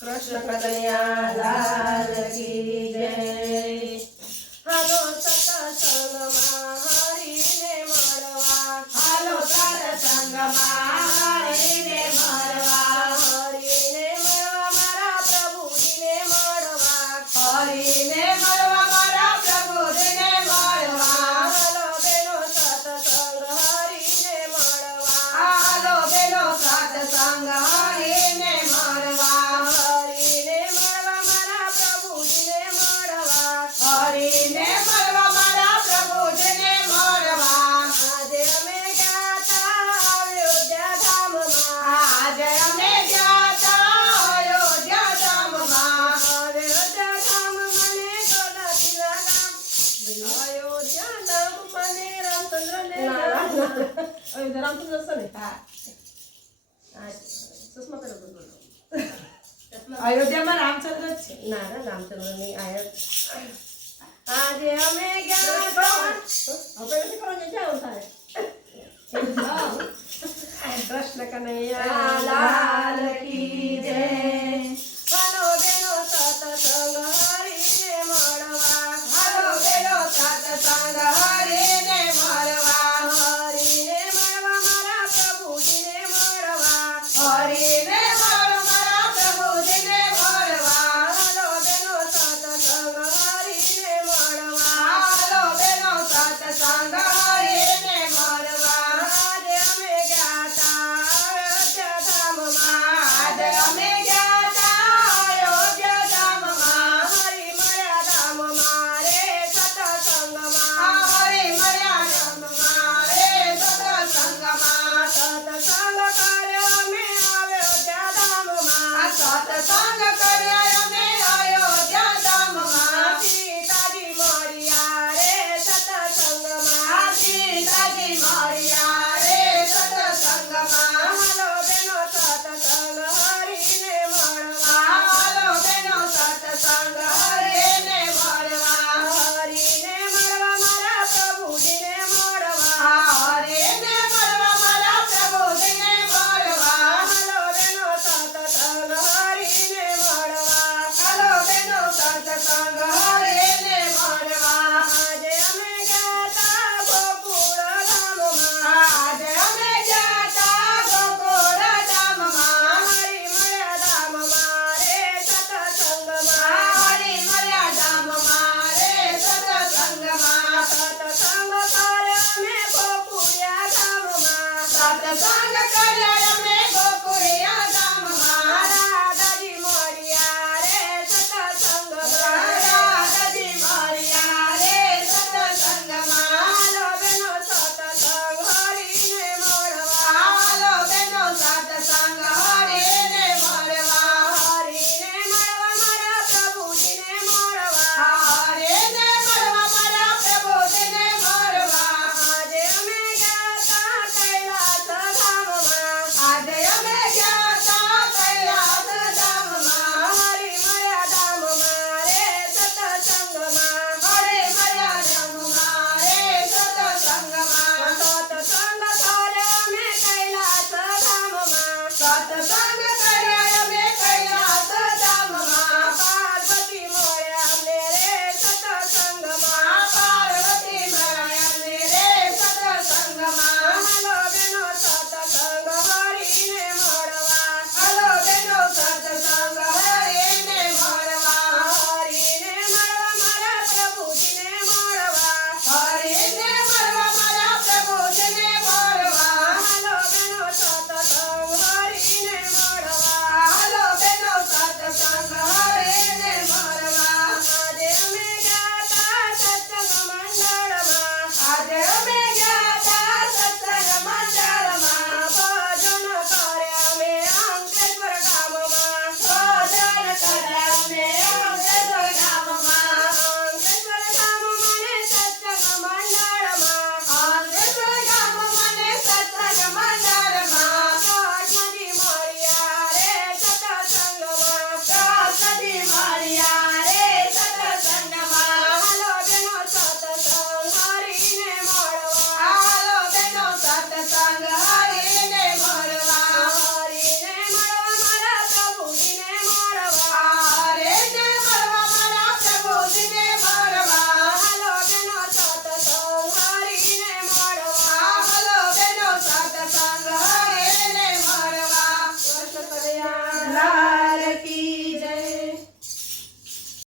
કૃષ્ણ કનૈયા લાલ કી જય. હાલો સત્સંગમાં હરીને મળવા, હાલો સત્સંગમાં હરીને મળવા, હરીને મળવા મારા પ્રભુજીને મળવા, હરીને મળવા મારા પ્રભુજીને મળવા. હાલો બેનો સત્સંગ હરીને મળવા, હાલો બેનો સત્સંગ હરીને મળવા, હરીને મળવા મારા પ્રભુજીને મળવા. હરીને મળવા મારા પ્રભુજીને મળવા. આજે અમે ગયા તા અયોધ્યા ધામમાં, આજે અમે ગયા તા અયોધ્યા ધામમાં. અયોધ્યા ધામ મને ગોદાતીના ગામ, અયોધ્યા ધામ મને રામચંદ્રને ગામ. અયોધ્યા રામચંદ્ર છે ને? હા. હા, સુષ્મા પેલો બોલો. અયોધ્યામાં રામચંદ્ર જ છે. ના ના રામચંદ્રની આયત. આજે અમે ગયા તા. હવે નથી કરવાનું, જાઓ થાય. કૃષ્ણ કનૈયા લાલ કી